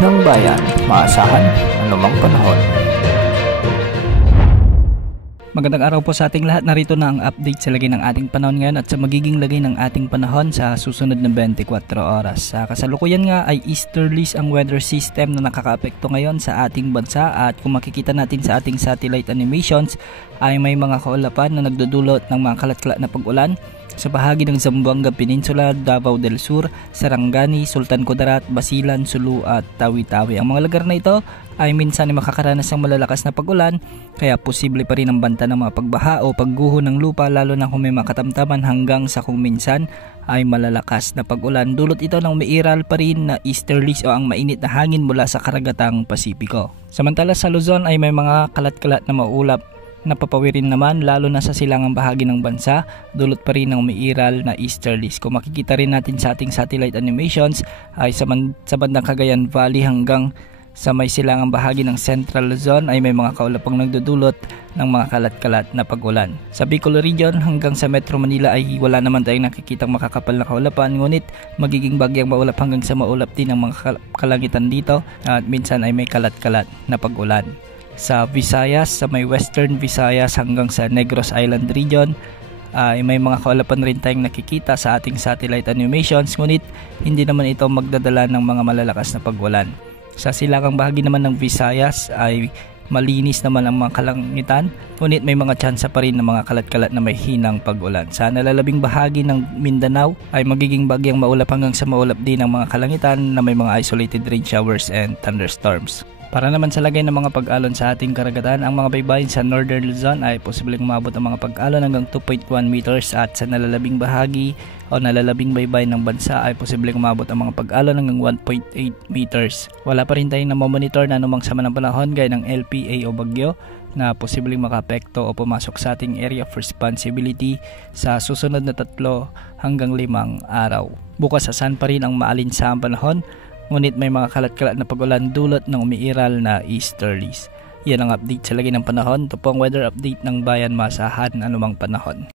ng bayan, maasahan anumang panahon. Magandang araw po sa ating lahat. Narito na ang update sa lagay ng ating panahon ngayon at sa magiging lagay ng ating panahon sa susunod na 24 oras. Sa kasalukuyan nga ay easterlies ang weather system na nakakaapekto ngayon sa ating bansa, at kung makikita natin sa ating satellite animations ay may mga kaulapan na nagdudulot ng mga kalat-kalat na pag-ulan sa bahagi ng Zamboanga Peninsula, Davao del Sur, Sarangani, Sultan Kudarat, Basilan, Sulu at Tawi-Tawi. Ang mga lugar na ito ay minsan ay makakaranas ng malalakas na pag-ulan, kaya posible pa rin ang banta ng mga pagbaha o pagguho ng lupa, lalo na kung may makatamtaman hanggang sa kung minsan ay malalakas na pag-ulan. Dulot ito ng umiiral pa rin na easterlies o ang mainit na hangin mula sa karagatang Pasipiko. Samantala sa Luzon ay may mga kalat-kalat na maulap na papawirin naman, lalo na sa silangang bahagi ng bansa, dulot pa rin ng umiiral na easterlies. Kung makikita rin natin sa ating satellite animations ay sa bandang Cagayan Valley hanggang sa may silangang bahagi ng Central Luzon ay may mga kaulapang nagdudulot ng mga kalat-kalat na pag-ulan. Sa Bicol Region hanggang sa Metro Manila ay wala naman tayong nakikitang makakapal na kaulapan, ngunit magiging bagyang maulap hanggang sa maulap din ang mga kalangitan dito, at minsan ay may kalat-kalat na pag-ulan. Sa Visayas, sa may Western Visayas hanggang sa Negros Island Region ay may mga kaulapan rin tayong nakikita sa ating satellite animations, ngunit hindi naman ito magdadala ng mga malalakas na pag-ulan. Sa silangang bahagi naman ng Visayas ay malinis naman ang mga kalangitan, ngunit may mga tsansa pa rin ng mga kalat-kalat na may hinang pag-ulan. Sa nalalabing bahagi ng Mindanao ay magiging bagyang maulap hanggang sa maulap din ang mga kalangitan na may mga isolated rain showers and thunderstorms. Para naman sa lagay ng mga pag-alon sa ating karagatan, ang mga baybayin sa Northern Luzon ay posibleng umabot ang mga pag-alon hanggang 2.1 meters, at sa nalalabing bahagi o nalalabing baybayin ng bansa ay posibleng umabot ang mga pag-alon hanggang 1.8 meters. Wala pa rin tayong namomonitor na anumang sama ng panahon gaya ng LPA o bagyo na posibleng makaapekto o pumasok sa ating area of responsibility sa susunod na 3 hanggang 5 araw. Bukas asahan pa rin ang maalinsahang panahon, ngunit may mga kalat-kalat na pag-ulan dulot ng umiiral na easterlies. Yan ang update sa lagay ng panahon. Ito po ang weather update ng bayan, maasahan anumang panahon.